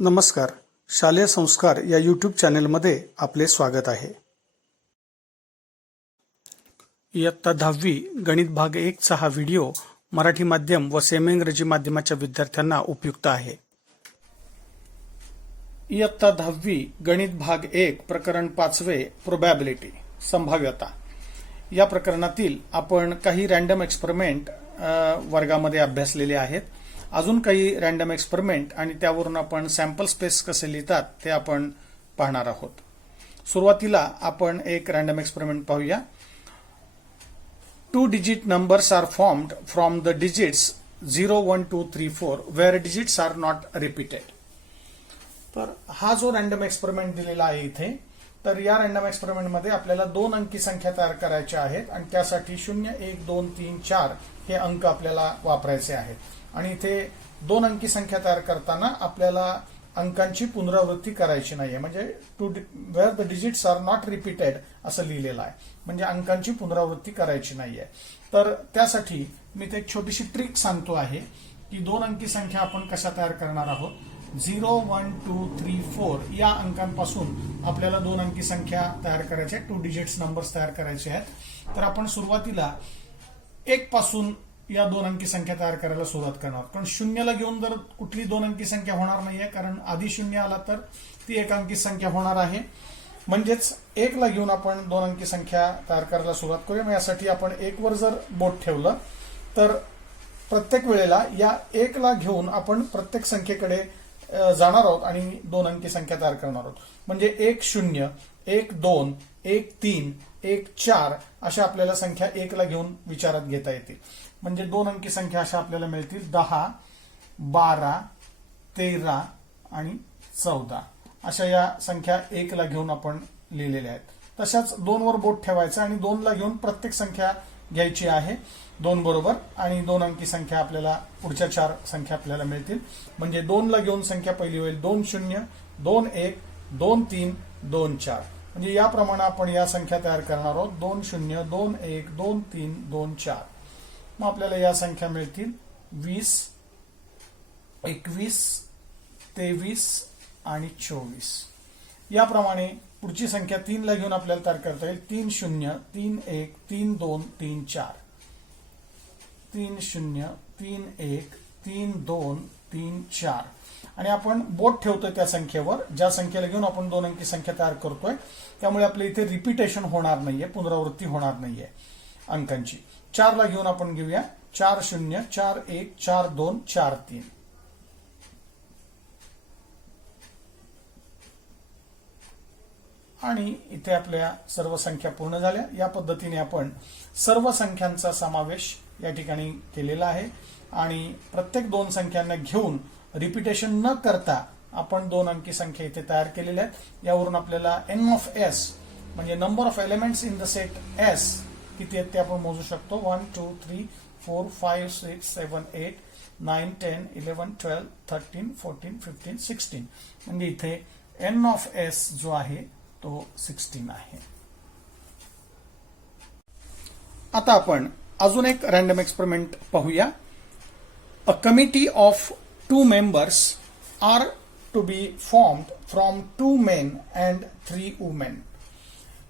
नमस्कार. शालेय संस्कार या यूट्यूब चॅनेलमध्ये आपले स्वागत आहे. इयत्ता 10वी गणित भाग 1 चा हा व्हिडिओ मराठी माध्यम व सेमी इंग्रजी माध्यमाच्या विद्यार्थ्यांना उपयुक्त आहे. इयत्ता 10वी गणित भाग 1 प्रकरण 5वे प्रोबॅबिलिटी संभाव्यता या प्रकरणातील आपण काही रँडम एक्सपेरिमेंट वर्गामध्ये अभ्यासलेले आहेत. अजून काही रँडम एक्सपेरिमेंट आणि त्यावरून आपण सॅम्पल स्पेस कसे लिहितात ते आपण पाहणार आहोत. सुरुवातीला आपण एक रँडम एक्सपेरिमेंट पाहूया. 2 digit numbers are formed from the digits 0, 1, 2, 3, 4 where digits are not repeated. तर हा जो रँडम एक्सपेरिमेंट दिलेला आहे इथे, तर या रँडम एक्सपेरिमेंट मध्ये आपल्याला 2 अंकी संख्या तयार करायच्या आहेत आणि त्यासाठी 0, 1, 2, 3, 4 हे अंक आपल्याला वापरायचे आहेत. आणि इथे 2 अंकी संख्या तयार करताना आपल्याला अंकांची पुनरावृत्ती करायची नाहीये, म्हणजे where the digits are not repeated असं लिहिलेलं आहे, म्हणजे अंकांची पुनरावृत्ती करायची नाहीये. तर त्यासाठी मी ते एक छोटीशी ट्रिक सांगतो आहे की 2 अंकी संख्या आपण कशा तयार करणार आहोत. 0, 1, 2, 3, 4 या अंकांपासून आपल्याला 2 अंकी संख्या तयार करायच्या, 2 डिजिट्स नंबर्स तयार करायचे आहेत. तर आपण सुरुवातीला 1 पासून या 2 अंकी संख्या तयार करायला सुरुवात करणार. कारण 0ला घेऊन जर कुठली 2 अंकी संख्या होणार नाहीये, कारण आधी 0 आला तर ती 1 अंकी संख्या होणार आहे. म्हणजेच 1 ला घेऊन आपण 2 अंकी संख्या तयार करायला सुरुवात करूया. यासाठी आपण 1 वर जर बोट ठेवलं तर प्रत्येक वेळेला या 1 ला घेऊन आपण प्रत्येक संख्येकडे जाणार आहोत आणि 2 अंकी संख्या तयार करणार आहोत. म्हणजे 1, 0, 1, 2, 1, 3, 1, 4 अशा आपल्याला संख्या 1 ला घेऊन विचारात घेता येतील. म्हणजे 2 अंकी संख्या अशा आपल्याला मिळतील 10, 12, 13 आणि 14 अशा या संख्या 1 ला घेऊन आपण लिहिलेल्या आहेत. तशाच 2 वर बोट ठेवायचं आणि 2 ला घेऊन प्रत्येक संख्या घ्यायची आहे 2 बरोबर, आणि 2 अंकी संख्या आपल्याला पुढच्या 4 संख्या आपल्याला मिळतील. म्हणजे 2 ला घेऊन संख्या पहिली होईल 2, 0, 2, 1, 2, 3, 2, 4. म्हणजे याप्रमाणे आपण या संख्या तयार करणार आहोत 2, 0, 2, 1, 2, 3, 2, 4. मग आपल्याला या संख्या मिळतील 20, 21, 23 आणि 24. याप्रमाणे पुढची संख्या 3 ला घेऊन आपल्याला तयार करता येईल 3, 0, 3, 1, 3, 2, 3, 4. 3, 0, 3, 1, 3, 2, 3, 4. आणि आपण बोट ठेवतोय त्या संख्येवर, ज्या संख्येला घेऊन आपण 2 अंकी संख्या तयार करतोय. त्यामुळे आपल्या इथे रिपीटेशन होणार नाहीये, पुनरावृत्ती होणार नाहीये अंकांची. 4 ला घेऊन आपण घेऊया 4, 0, 4, 1, 4, 2, 4, 3. आणि इथे आपल्या सर्व संख्या पूर्ण झाल्या. या पद्धतीने आपण सर्व संख्यांचा समावेश या ठिकाणी केलेला आहे आणि प्रत्येक 2 संख्यांना घेऊन रिपीटेशन न करता आपण 2 अंकी संख्या इथे तयार केलेल्या आहेत. यावरून आपल्याला n ऑफ s म्हणजे number of elements in the set s किती आहेत ते आपण मोजू शकतो. 1, 2, 3, 4, 5, 6, 7, 8, 9, 10, 11, 12, 13, 14, 15, 16. म्हणजे इथे n ऑफ s जो आहे तो 16 आहे. आता आपण अजून एक रँडम एक्सपेरिमेंट पाहूया. A committee of 2 members are to be formed from 2 men and 3 women.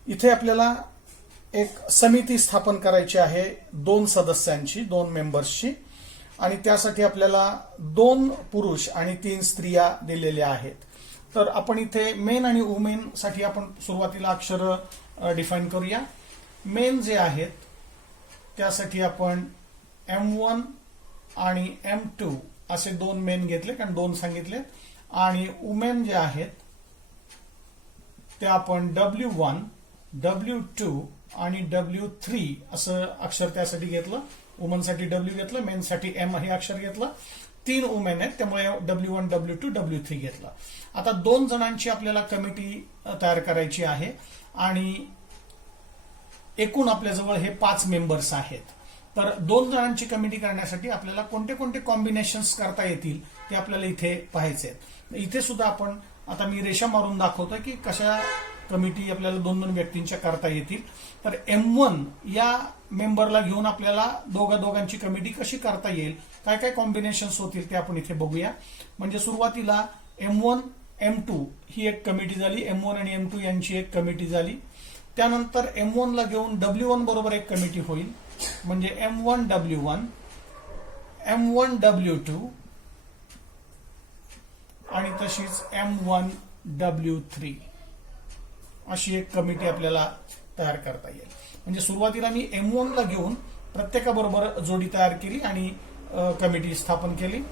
इथे आपल्याला एक समिती स्थापन करायची आहे 2 सदस्यांची, 2 मेंबर्सची, आणि त्यासाठी आपल्याला 2 पुरुष आणि 3 स्त्रिया दिलेल्या आहेत. तर आपण इथे मेन आणि वुमेन साठी आपण सुरुवातीला अक्षर डिफाईन करूया. मेन जे आहेत त्यासाठी आपण M1 आणि M2 असे 2 मेन घेतले, कारण 2 सांगितले. आणि वुमेन जे आहेत ते आपण W1, W2 आणि W3 असं अक्षर त्यासाठी घेतलं. वुमन साठी W घेतलं, मेन साठी M हे अक्षर घेतलं. 3 वुमेन आहेत त्यामुळे W1, W2, W3 घेतलं. आता 2 जणांची आपल्याला कमिटी तयार करायची आहे आणि एकूण आपल्याजवळ हे 5 मेंबर्स आहेत. तर 2 जणांची कमिटी करण्यासाठी आपल्याला कोणते कोणते कॉम्बिनेशन्स करता येतील ते आपल्याला इथे पाहायचे आहेत. इथे सुद्धा आपण आता मी रेषा मारून दाखवतोय की कशा कमिटी आपल्याला 2-2 व्यक्तींच्या करता येतील. तर M1 या मेंबरला घेऊन आपल्याला दोघांची कमिटी कशी करता येईल, काय काय कॉम्बिनेशन्स होतील ते आपण इथे बघूया. म्हणजे सुरुवातीला M1 M2 ही एक कमिटी झाली, M1 आणि M2 यांची एक कमिटी झाली. त्यानंतर M1 ला घेऊन W1 बरोबर एक कमिटी होईल, म्हणजे M1 W1, M1 W2 आणि तशीच M1 W3 अशी एक कमिटी आपल्याला तयार करता येईल. म्हणजे सुरुवातीला मी M1 ला घेऊन प्रत्येकाबरोबर जोडी तयार केली आणि कमिटी स्थापन केली.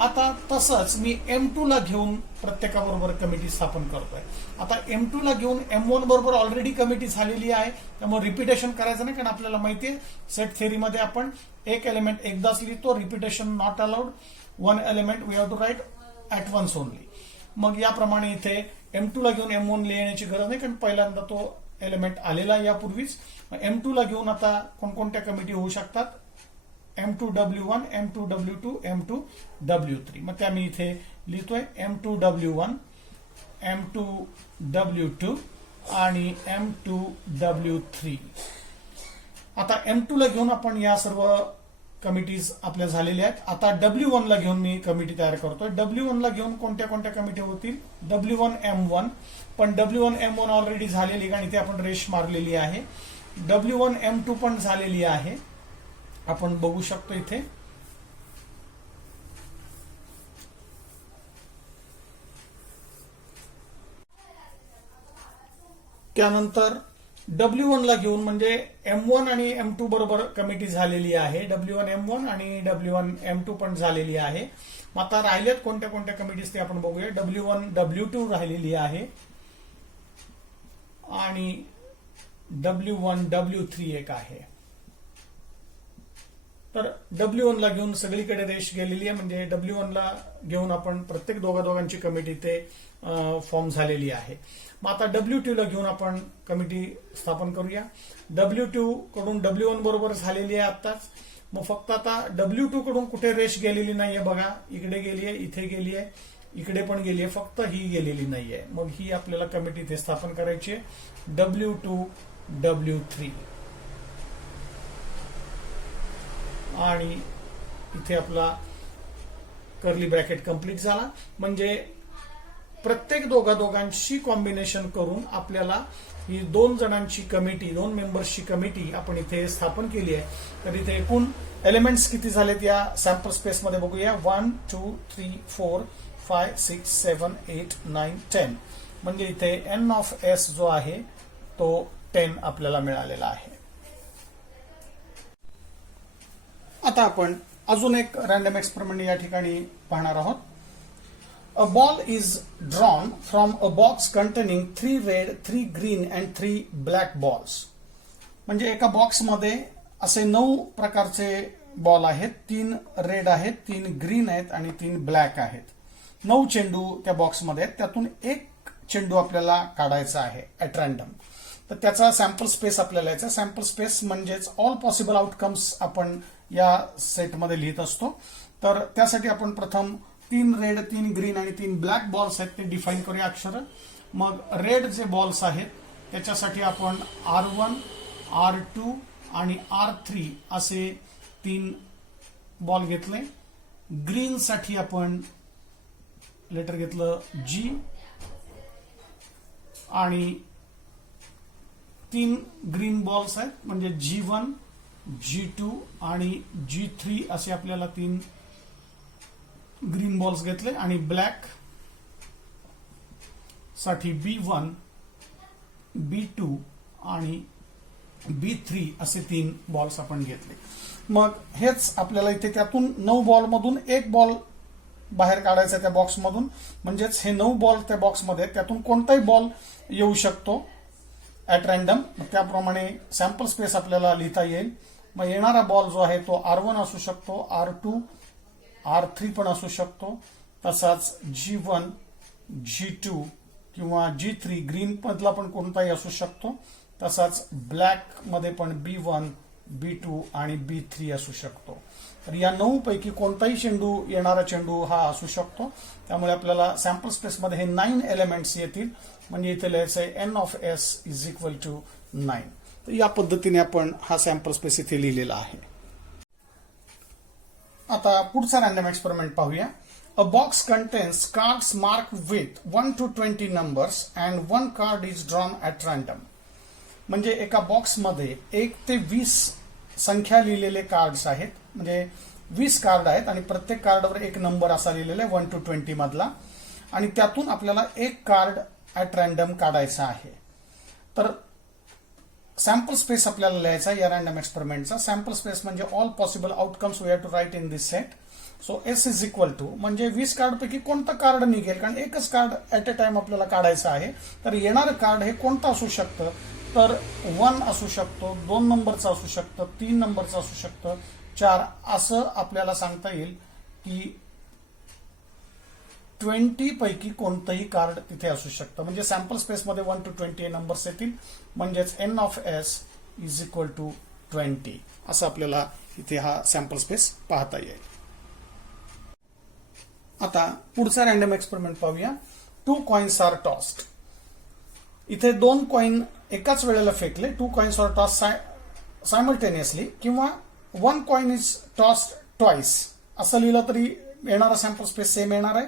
आता तसंच मी M2 ला घेऊन प्रत्येकाबरोबर कमिटी स्थापन करतोय. आता M2 ला घेऊन M1 बरोबर ऑलरेडी कमिटी झालेली आहे, त्यामुळे रिपिटेशन करायचं नाही, कारण आपल्याला माहितीये सेट थेअरीमध्ये आपण एक एलिमेंट एकदाच लिहितो, repetition not allowed, one element we have to write at once only. मग याप्रमाणे इथे M2 ला घेऊन M1 लिहिण्याची गरज नाही, कारण पहिल्यांदा तो एलिमेंट आलेला यापूर्वीच. M2 ला घेऊन आता कोणकोणत्या कमिटी होऊ शकतात, M2 W1, M2 W2, M2 W3. मग त्या मी इथे लिहितोय M2 W1, M2 W2 आणि M2 W3. आता M2 ला घेऊन आपण या सर्व कमिटीज आपल्या झालेल्या आहेत. आता W1 ला घेऊन मी कमिटी तयार करतोय. W1 ला घेऊन कोणत्या कोणत्या कमिटी होतील, W1 M1, पण W1 M1 ऑलरेडी झालेली आणि ते आपण रेश मारलेली आहे. W1 M2 पण झालेली आहे, आपण बघू शकतो इथे. त्यानंतर W1 ला घेऊन म्हणजे M1 आणि M2 बरोबर कमिटी झालेली आहे. W1 M1 आणि W1 M2 पण झालेली आहे. मग आता राहिलेत कोणत्या कोणत्या कमिटीज ते आपण बघूया. W1 W2 राहिलेली आहे आणि W1 W3 एक आहे. तर W1 ला घेऊन सगळीकडे रेश गेलेली आहे, म्हणजे W1 ला घेऊन आपण प्रत्येक दोघांची कमिटी ते फॉर्म झालेली आहे. मग आता W2 ला घेऊन आपण कमिटी स्थापन करूया. W2 कडून W1 बरोबर झालेली आहे आत्ताच. मग फक्त आता W2 कडून कुठे रेश गेलेली नाहीये बघा, इकडे गेली आहे, इथे गेली आहे, इकडे पण गेली आहे, फक्त ही गेलेली नाहीये. मग ही आपल्याला कमिटी इथे स्थापन करायची आहे, W2 W3. आणि इथे आपला कर्ली ब्रॅकेट कंप्लीट झाला. म्हणजे प्रत्येक दोघांशी कॉम्बिनेशन करून आपल्याला ही दोन जणांची कमिटी, दोन मेंबर्सची कमिटी आपण इथे स्थापन केली आहे. तर इथे एकूण एलिमेंट्स किती झालेत या सॅम्पल स्पेस मध्ये बघूया. 1 2 3 4 5 6 7 8 9 10. म्हणजे इथे n ऑफ s जो आहे तो 10 आपल्याला मिळालेला आहे. आता आपण अजून एक रॅन्डम एक्सपेरिमेंट या ठिकाणी पाहणार आहोत. A ball is drawn from a box containing 3 red, 3 green and 3 black balls. म्हणजे एका बॉक्समध्ये असे 9 प्रकारचे बॉल आहेत. 3 रेड आहेत, 3 ग्रीन आहेत आणि 3 ब्लॅक आहेत. 9 चेंडू त्या बॉक्समध्ये आहेत. त्यातून एक चेंडू आपल्याला काढायचा आहे ऍट रॅन्डम. तर त्याचा सॅम्पल स्पेस आपल्याला यायचा. सॅम्पल स्पेस म्हणजेच ऑल पॉसिबल आउटकम्स आपण या सेटमध्ये लिहित असतो. तर त्यासाठी आपण प्रथम 3 रेड, 3 ग्रीन आणि 3 ब्लॅक बॉल्स आहेत ते डिफाईन करूया अक्षर. मग रेड जे बॉल्स आहेत त्याच्यासाठी आपण R1, R2 आणि R3 असे 3 बॉल घेतले. ग्रीन साठी आपण लेटर घेतलं G आणि 3 ग्रीन बॉल्स आहेत म्हणजे G1, G2 आणि G3 असे आपल्याला 3 ग्रीन बॉल्स घेतले. आणि ब्लॅक साठी B1, B2 आणि B3 असे 3 बॉल्स आपण घेतले. मग हेच आपल्याला इथे त्यातून 9 बॉल मधून एक बॉल बाहेर काढायचा त्या बॉक्समधून. म्हणजेच हे 9 बॉल त्या बॉक्समध्ये त्यातून कोणताही बॉल येऊ शकतो ऍट रॅन्डम. त्याप्रमाणे सॅम्पल स्पेस आपल्याला लिहिता येईल. मग येणारा बॉल जो आहे तो R1 असू शकतो, R2, R3 पण असू शकतो, तसाच G1, G2 किंवा G3 ग्रीन मधला पण कोणताही असू शकतो, तसाच ब्लॅक मध्ये पण B1, B2 आणि B3 असू शकतो. तर या 9 पैकी कोणताही चेंडू, येणारा चेंडू हा असू शकतो. त्यामुळे आपल्याला सॅम्पल स्पेस मध्ये हे 9 एलिमेंट्स येतील. म्हणजे इथे लिहायचंय n of s is equal to 9. तर या पद्धतीने आपण हा सॅम्पल स्पेस इथे लिहिलेला आहे. आता पुढचा रॅन्डम एक्सपेरिमेंट पाहूया. A box contains cards marked with 1 to 20 numbers and one card is drawn at random. म्हणजे एका बॉक्समध्ये 1 ते 20 संख्या लिहिलेले कार्ड्स आहेत. म्हणजे 20 कार्ड आहेत आणि प्रत्येक कार्डवर एक नंबर असा लिहिलेला आहे 1 to 20 मधला, आणि त्यातून आपल्याला एक कार्ड ऍट रॅन्डम काढायचा आहे. तर सॅम्पल स्पेस आपल्याला लिहायचा या रॅन्डम एक्सपेरिमेंटचा. सॅम्पल स्पेस म्हणजे all possible outcomes we have to write in this set. So S is equal to म्हणजे 20 कार्ड पैकी कोणतं कार्ड निघेल, कारण एकच कार्ड ऍट अ टाइम आपल्याला काढायचं आहे. तर येणारं कार्ड हे कोणतं असू शकतं, तर 1 असू शकतो, 2 नंबरचं असू शकतं, 3 नंबरचं असू शकतं, 4 असं आपल्याला सांगता येईल की 20 पैकी कोणतंही कार्ड तिथे असू शकतं. म्हणजे सॅम्पल स्पेसमध्ये 1 to 20 हे नंबर्स येतील. म्हणजेच n of s is equal to 20 असं आपल्याला इथे हा सॅम्पल स्पेस पाहता येईल. आता पुढचा रॅन्डम एक्सपेरिमेंट पाहूया. 2 कॉइन्स आर टॉस्ड. इथे 2 कॉइन एकाच वेळेला फेकले. 2 कॉइन्स आर टॉस्ड सायमल्टेनियसली, किंवा 1 कॉइन इज टॉस्ड ट्वाइस असं लिहिलं तरी येणारा सॅम्पल स्पेस सेम येणार आहे.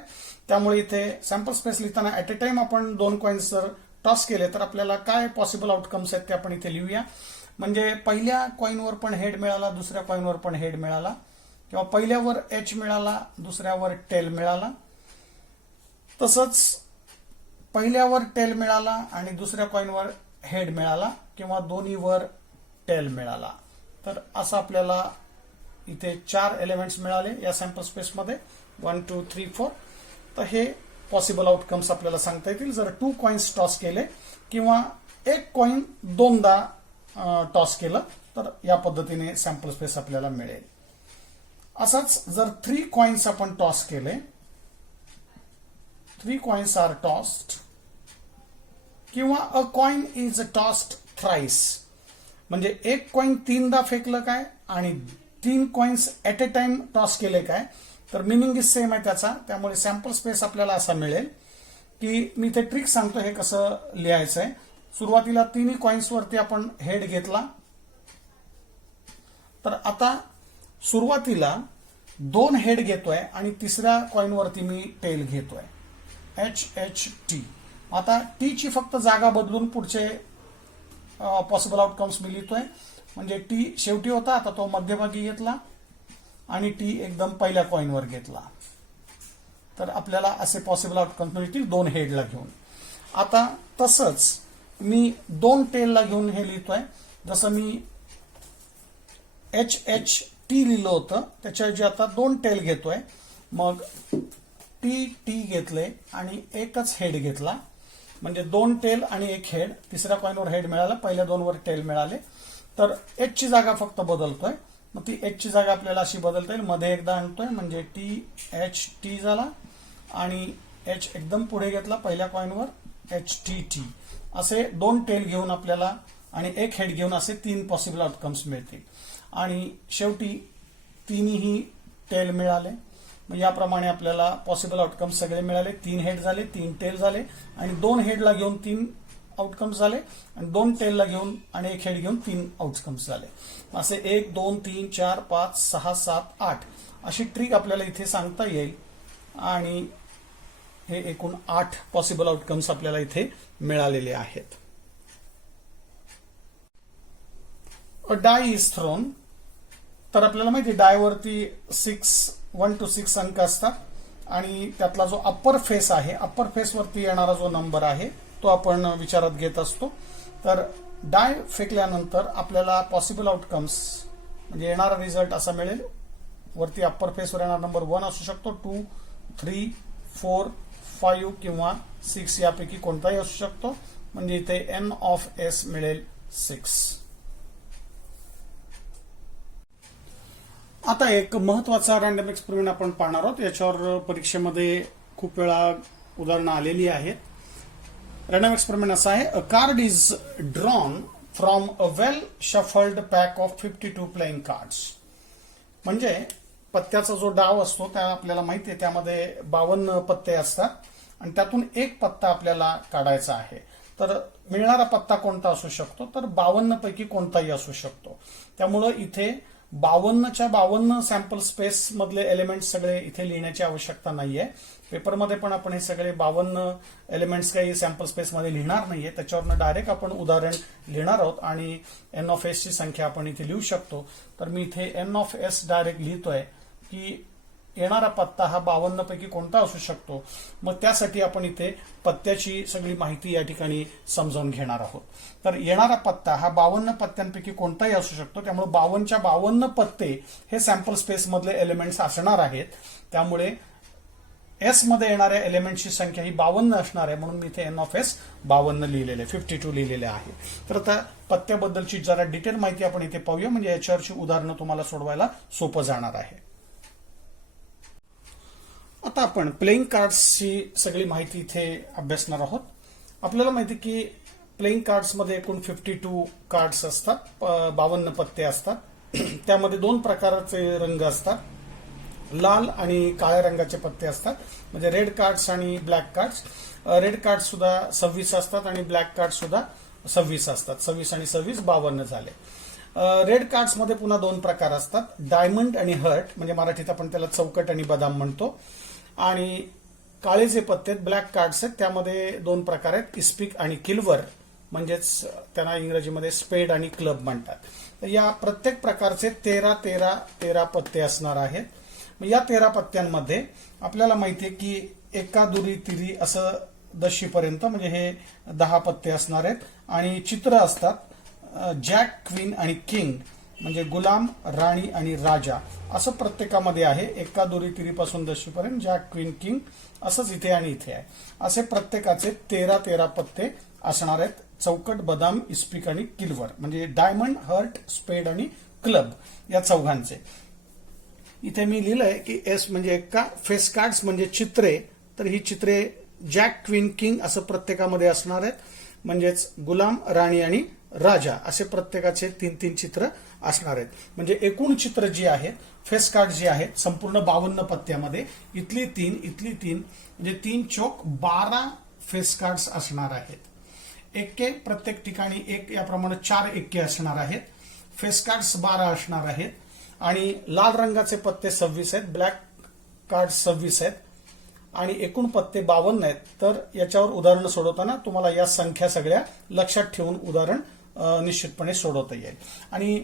त्यामुळे इथे सॅम्पल स्पेस लिहिताना ऍट अ टाइम आपण 2 कॉइन्स जर टॉस केले तर आपल्याला काय पॉसिबल आउटकम्स आहेत ते आपण इथे लिहूया. म्हणजे पहिल्या कॉइनवर पण हेड मिळाला, दुसऱ्या कॉइनवर पण हेड मिळाला, किंवा पहिल्यावर एच मिळाला, दुसऱ्यावर टेल मिळाला. तसंच पहिल्यावर टेल मिळाला आणि दुसऱ्या कॉइनवर हेड मिळाला, किंवा दोन्हीवर टेल मिळाला. तर असं आपल्याला इथे 4 एलिमेंट्स मिळाले या सॅम्पल स्पेसमध्ये 1 2 3 4. तर हे पॉसिबल आउटकम्स आपल्याला सांगता येतील जर 2 कॉइन्स टॉस केले, किंवा एक कॉइन 2दा टॉस केलं तर या पद्धतीने सॅम्पल स्पेस आपल्याला मिळेल. असंच जर 3 कॉइन्स आपण टॉस केले, 3 कॉइन्स आर टॉस्ड, किंवा अ कॉइन इज टॉस्ड थ्राइस. म्हणजे एक कॉइन 3दा फेकलं काय आणि 3 coins at a time toss केले काय, तर मिनिंग इज सेम आहे त्याचा. त्यामुळे सॅम्पल स्पेस आपल्याला असा मिळेल की मी ते ट्रिक सांगतो हे कसं लिहायचं आहे. सुरुवातीला 3 कॉइन्स वरती आपण हेड घेतला, तर आता सुरुवातीला 2 हेड घेतोय आणि तिसऱ्या कॉइन वरती मी टेल घेतोय HHT. आता टी ची फक्त जागा बदलून पुढचे पॉसिबल आउटकम्स मी लिहितोय. म्हणजे टी शेवटी होता, आता तो मध्यभागी घेतला आणि टी एकदम पहिल्या कॉइनवर घेतला. तर आपल्याला असे पॉसिबल आउटकम्स मिळतील 2 हेडला घेऊन. आता तसंच मी 2 टेलला घेऊन हे लिहितोय. जसं मी HHT लिहिलं होतं त्याच्याऐवजी आता 2 टेल घेतोय. मग टी घेतले आणि एकच हेड घेतला. म्हणजे 2 टेल आणि 1 हेड. तिसऱ्या कॉइनवर हेड मिळाला, पहिल्या 2 वर टेल मिळाले. तर एच ची जागा फक्त बदलतोय. मग ती एच ची जागा आपल्याला अशी बदलता येईल, मध्ये एकदा आणतोय म्हणजे THT झाला, आणि एच एकदम पुढे घेतला पहिल्या कॉइनवर HTT. असे 2 टेल घेऊन आपल्याला आणि 1 हेड घेऊन असे 3 पॉसिबल आउटकम्स मिळतील. आणि शेवटी 3ही टेल मिळाले. मग याप्रमाणे आपल्याला पॉसिबल आउटकम्स सगळे मिळाले. 3 हेड झाले, 3 टेल झाले, आणि 2 हेडला घेऊन 3 आउटकम्स झाले, आणि 2 टेलला घेऊन आणि 1 हेड घेऊन 3 आउटकम्स झाले. असे 1 2 3 4 5 6 7 8 अशी ट्रिक आपल्याला इथे सांगता येईल. आणि हे एकूण 8 पॉसिबल आउटकम्स आपल्याला इथे मिळालेले आहेत. अ डाय इज थ्रोन. तर आपल्याला माहिती आहे डायवरती 1 to 6 अंक असतात, आणि त्यातला जो अप्पर फेस आहे, अप्पर फेस वरती येणारा जो नंबर आहे तो आपण विचारात घेत असतो. तर डाय फेकल्यानंतर आपल्याला पॉसिबल आउटकम्स म्हणजे येणारा रिझल्ट असा मिळेल. वरती अप्पर फेसवर येणारा नंबर 1 असू शकतो, 2 3 4 5 किंवा 6 यापैकी कोणताही असू शकतो. म्हणजे इथे n ऑफ s मिळेल 6. आता एक महत्वाचा रॅन्डम एक्सपेरिमेंट आपण पाहणार आहोत. याच्यावर परीक्षेमध्ये खूप वेळा उदाहरणं आलेली आहेत. रॅन्डम एक्सपेरिमेंट असा आहे. अ card is drawn from a well shuffled pack of 52 playing cards. म्हणजे पत्त्याचा जो डाव असतो त्या आपल्याला माहिती आहे, त्यामध्ये 52 पत्ते असतात, आणि त्यातून एक पत्ता आपल्याला काढायचा आहे. तर मिळणारा पत्ता कोणता असू शकतो, तर 52 पैकी कोणताही असू शकतो. त्यामुळं इथे 52च्या 52 सॅम्पल स्पेस मधले एलिमेंट्स सगळे इथे लिहिण्याची आवश्यकता नाहीये. पेपरमध्ये पण आपण हे सगळे 52 एलिमेंट्स काही सॅम्पल स्पेस मध्ये लिहिणार नाहीये. त्याच्यावरनं डायरेक्ट आपण उदाहरण लिहिणार आहोत आणि एन ऑफ एस ची संख्या आपण इथे लिहू शकतो. तर मी इथे एन ऑफ एस डायरेक्ट लिहितोय की येणारा पत्ता हा 52 पैकी कोणता असू शकतो. मग त्यासाठी आपण इथे पत्त्याची सगळी माहिती या ठिकाणी समजावून घेणार आहोत. तर येणारा पत्ता हा 52 पत्त्यांपैकी कोणताही असू शकतो. त्यामुळे 52च्या 52 पत्ते हे सॅम्पल स्पेस मधले एलिमेंट्स असणार आहेत. त्यामुळे एस मध्ये येणाऱ्या एलिमेंटची संख्या ही 52 असणार आहे. म्हणून मी इथे एन ऑफ एस 52 लिहिलेले 52 लिहिलेले आहे. तर आता पत्त्याबद्दलची जरा डिटेल माहिती आपण इथे पाहूया, म्हणजे याच्यावरची उदाहरणं तुम्हाला सोडवायला सोपं जाणार आहे. आता आपण प्लेइंग कार्ड्सची सगळी माहिती इथे अभ्यासणार आहोत. आपल्याला माहिती की प्लेइंग कार्ड्समध्ये एकूण 52 कार्ड्स असतात, 52 पत्ते असतात. त्यामध्ये 2 प्रकारचे रंग असतात, लाल आणि काळ्या रंगाचे पत्ते असतात, म्हणजे रेड कार्ड्स आणि ब्लॅक कार्ड्स. रेड कार्ड सुद्धा 26 असतात आणि ब्लॅक कार्ड सुद्धा 26 असतात. 26 आणि 26 52 झाले. रेड कार्ड्स मध्ये पुन्हा 2 प्रकार असतात, डायमंड आणि हर्ट, म्हणजे मराठीत आपण त्याला चौकट आणि बदाम म्हणतो. आणि काळे जे पत्ते ब्लॅक कार्ड्स आहेत त्यामध्ये 2 प्रकार आहेत, इस्पिक आणि किल्वर, म्हणजेच त्यांना इंग्रजीमध्ये स्पेड आणि क्लब म्हणतात. तर या प्रत्येक प्रकारचे 13 पत्ते असणार आहेत. या 13 पत्त्यांमध्ये आपल्याला माहितीये की एका दुरी तिरी असं 10 पर्यंत, म्हणजे हे 10 पत्ते असणार आहेत. आणि चित्र असतात, जॅक, क्वीन आणि किंग, म्हणजे गुलाम, राणी आणि राजा, असं प्रत्येकामध्ये आहे. एका दुरी तिरीपासून 10 पर्यंत जॅक, क्वीन, किंग असंच इथे आणि इथे आहे. असे प्रत्येकाचे 13 पत्ते असणार आहेत, चौकट, बदाम, इस्पिक आणि किल्वर, म्हणजे डायमंड, हर्ट, स्पेड आणि क्लब या चौघांचे. इथे मी लिहिलंय की एस म्हणजे एका, फेस कार्ड्स म्हणजे चित्रे, तर ही चित्रे जॅक, क्वीन, किंग असं प्रत्येकामध्ये असणार आहेत, म्हणजेच गुलाम, राणी आणि राजा असे प्रत्येकाचे 3 चित्र असणार आहेत. म्हणजे एकूण चित्र जी आहेत, फेस कार्ड जी आहेत संपूर्ण 52 पत्त्यामध्ये, इथली 3 म्हणजे 3 चौक 12 फेस कार्ड्स असणार आहेत. एक्के प्रत्येक ठिकाणी 1 याप्रमाणे 4 एक्के असणार आहेत. फेस कार्ड्स 12 असणार आहेत. आणि लाल रंगाचे पत्ते 26 आहेत, ब्लॅक कार्ड 26 आहेत आणि एकूण पत्ते 52 आहेत. तर याच्यावर उदाहरणं सोडवताना तुम्हाला या संख्या सगळ्या लक्षात ठेवून उदाहरण निश्चितपणे सोडवता येईल. आणि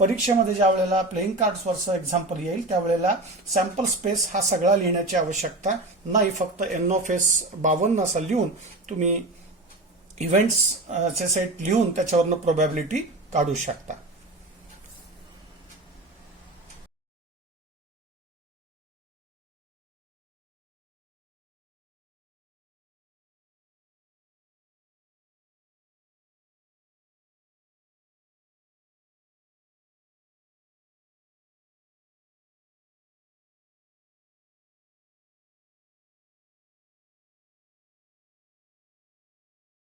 परीक्षेमध्ये ज्या वेळेला प्लेइंग कार्ड्सवरचं एक्झाम्पल येईल त्यावेळेला सॅम्पल स्पेस हा सगळा लिहिण्याची आवश्यकता नाही. फक्त एन ऑफ एस 52 असं लिहून तुम्ही इव्हेंट्सचे सेट लिहून त्याच्यावरनं प्रोबॅबिलिटी काढू शकता.